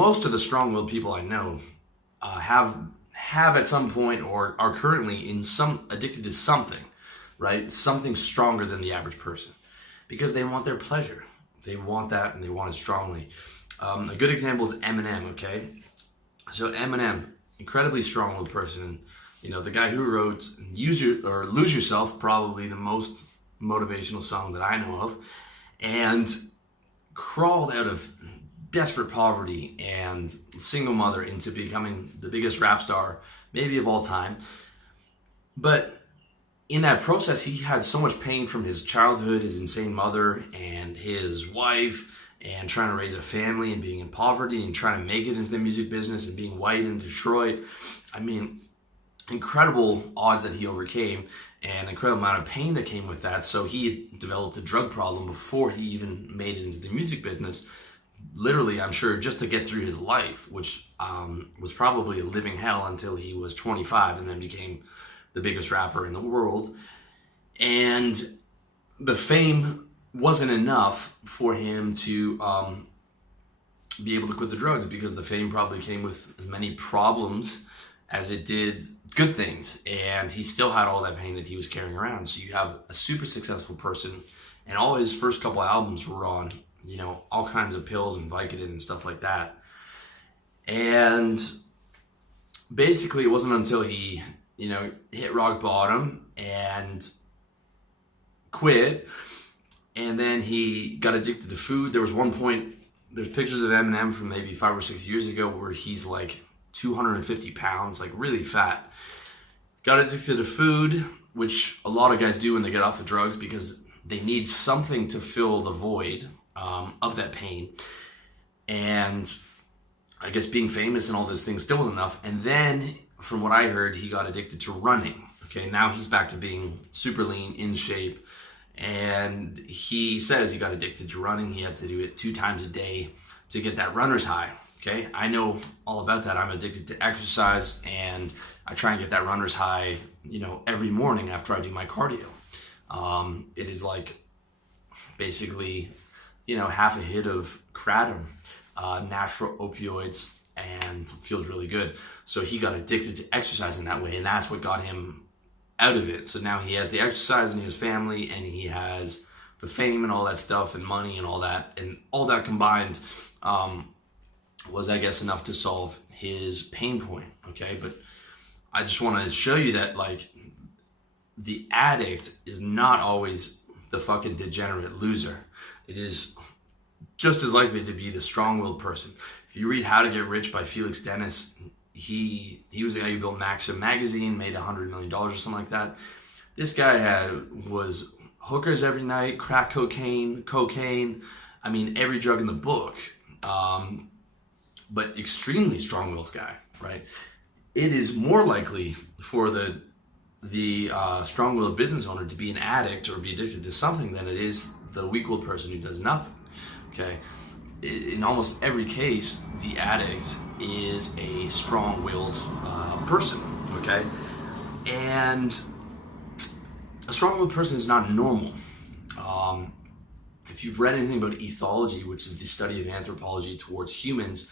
most of the strong-willed people I know have at some point or are currently addicted to something, right? Something stronger than the average person, because they want their pleasure. They want that, and they want it strongly. A good example is Eminem. Okay, so Eminem, incredibly strong-willed person. You know, the guy who wrote Lose Yourself, probably the most motivational song that I know of, and crawled out of desperate poverty and single mother into becoming the biggest rap star maybe of all time. But in that process, he had so much pain from his childhood, his insane mother and his wife, and trying to raise a family and being in poverty and trying to make it into the music business and being white in Detroit. I mean, incredible odds that he overcame, and incredible amount of pain that came with that. So he developed a drug problem before he even made it into the music business. Literally, I'm sure, just to get through his life, which was probably a living hell until he was 25 and then became the biggest rapper in the world. And the fame wasn't enough for him to be able to quit the drugs, because the fame probably came with as many problems as it did good things, and he still had all that pain that he was carrying around. So you have a super successful person, and all his first couple albums were on, you know, all kinds of pills and Vicodin and stuff like that. And basically, it wasn't until he, you know, hit rock bottom and quit, and then he got addicted to food. There was one point, there's pictures of Eminem from maybe 5 or 6 years ago where he's like 250 pounds, like really fat. Got addicted to food, which a lot of guys do when they get off the drugs, because they need something to fill the void of that pain. And I guess being famous and all those things still wasn't enough. And then, from what I heard, he got addicted to running. Okay, now he's back to being super lean, in shape. And he says he got addicted to running. He had to do it 2 times a day to get that runner's high. Okay, I know all about that. I'm addicted to exercise, and I try and get that runner's high, you know, every morning after I do my cardio. It is like basically, you know, half a hit of kratom, natural opioids, and feels really good. So he got addicted to exercise in that way, and that's what got him out of it. So now he has the exercise and his family, and he has the fame and all that stuff and money and all that combined was, I guess, enough to solve his pain point. Okay, but I just want to show you that, like, the addict is not always the fucking degenerate loser. It is just as likely to be the strong-willed person. If you read How to Get Rich by Felix Dennis, he was the guy who built Maxim magazine, made $100 million or something like that. This guy was hookers every night, crack cocaine, I mean, every drug in the book. But extremely strong-willed guy, right? It is more likely for the strong-willed business owner to be an addict or be addicted to something than it is the weak-willed person who does nothing. Okay, in almost every case, the addict is a strong-willed person. Okay, and a strong-willed person is not normal. If you've read anything about ethology, which is the study of anthropology towards humans,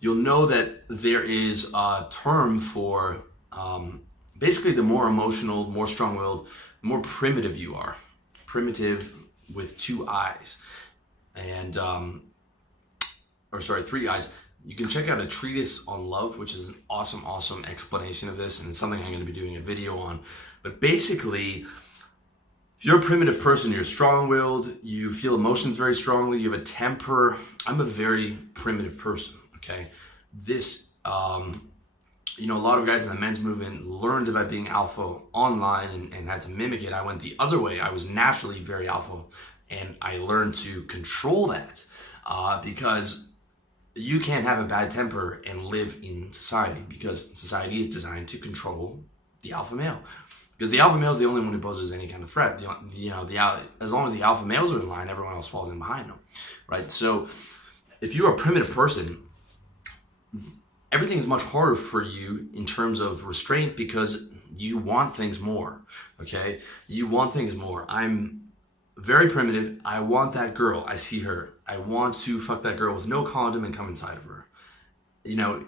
you'll know that there is a term for basically the more emotional, more strong-willed, the more primitive you are. Primitive with 2 eyes. And, 3 eyes. You can check out a treatise on love, which is an awesome explanation of this, and it's something I'm going to be doing a video on. But basically, if you're a primitive person, you're strong-willed, you feel emotions very strongly, you have a temper. I'm a very primitive person, okay? This, you know, a lot of guys in the men's movement learned about being alpha online and had to mimic it. I went the other way. I was naturally very alpha, and I learned to control that because you can't have a bad temper and live in society, because society is designed to control the alpha male. Because the alpha male is the only one who poses any kind of threat. As long as the alpha males are in line, everyone else falls in behind them, right? So if you're a primitive person, everything is much harder for you in terms of restraint, because you want things more, okay? You want things more. I'm very primitive. I want that girl. I see her. I want to fuck that girl with no condom and come inside of her. you know,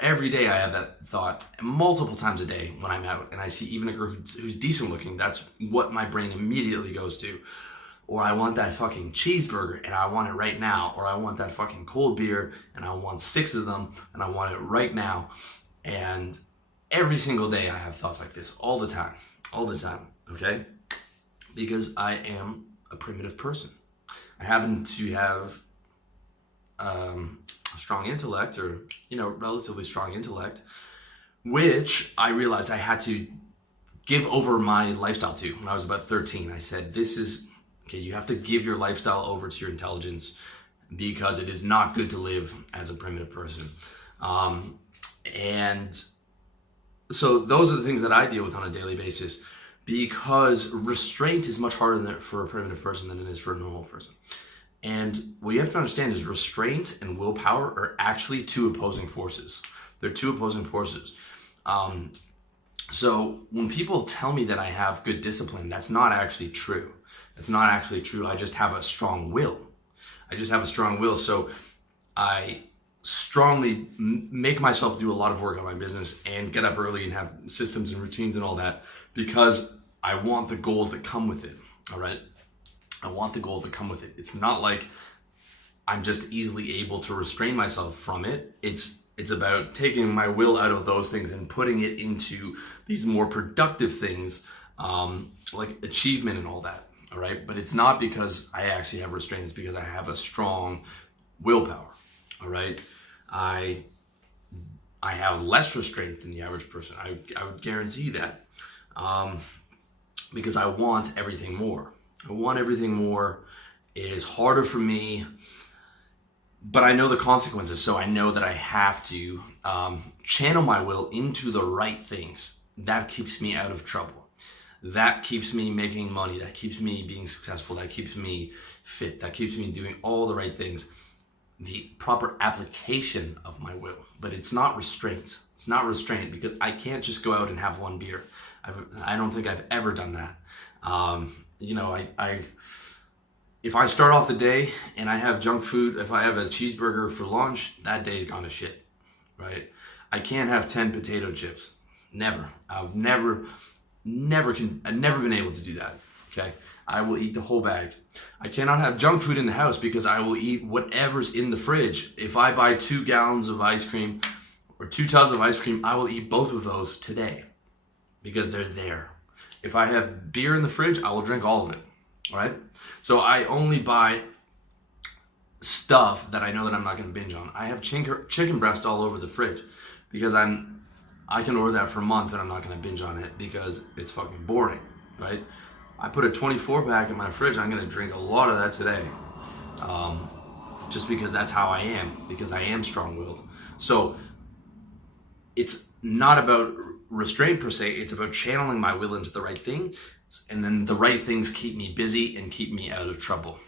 every day I have that thought multiple times a day when I'm out and I see even a girl who's decent looking. That's what my brain immediately goes to. Or I want that fucking cheeseburger and I want it right now. Or I want that fucking cold beer and I want 6 of them and I want it right now. And every single day I have thoughts like this all the time, okay? Because I am a primitive person. I happen to have a strong intellect, or, relatively strong intellect, which I realized I had to give over my lifestyle to when I was about 13. I said, you have to give your lifestyle over to your intelligence, because it is not good to live as a primitive person. And so those are the things that I deal with on a daily basis, because restraint is much harder for a primitive person than it is for a normal person. And what you have to understand is restraint and willpower are actually 2 opposing forces. They're 2 opposing forces. So when people tell me that I have good discipline, that's not actually true. It's not actually true. I just have a strong will. So I strongly make myself do a lot of work on my business and get up early and have systems and routines and all that, because I want the goals that come with it. All right. I want the goals that come with it. It's not like I'm just easily able to restrain myself from it. It's about taking my will out of those things and putting it into these more productive things, like achievement and all that. All right. But it's not because I actually have restraint. It's because I have a strong willpower. All right. I have less restraint than the average person. I would guarantee that, because I want everything more. It is harder for me, but I know the consequences. So I know that I have to channel my will into the right things. That keeps me out of trouble. That keeps me making money. That keeps me being successful. That keeps me fit. That keeps me doing all the right things. The proper application of my will. But it's not restraint. It's not restraint, because I can't just go out and have 1 beer. I don't think I've ever done that. If I start off the day and I have junk food, if I have a cheeseburger for lunch, that day's gone to shit, right? I can't have 10 potato chips. Never. I've never been able to do that, okay? I will eat the whole bag. I cannot have junk food in the house, because I will eat whatever's in the fridge. If I buy 2 gallons of ice cream or 2 tubs of ice cream, I will eat both of those today, because they're there. If I have beer in the fridge, I will drink all of it, all right? So I only buy stuff that I know that I'm not going to binge on. I have chicken breast all over the fridge, because I can order that for a month and I'm not going to binge on it, because it's fucking boring, right? I put a 24 pack in my fridge. I'm going to drink a lot of that today, just because that's how I am, because I am strong-willed. So it's not about restraint per se. It's about channeling my will into the right thing, and then the right things keep me busy and keep me out of trouble.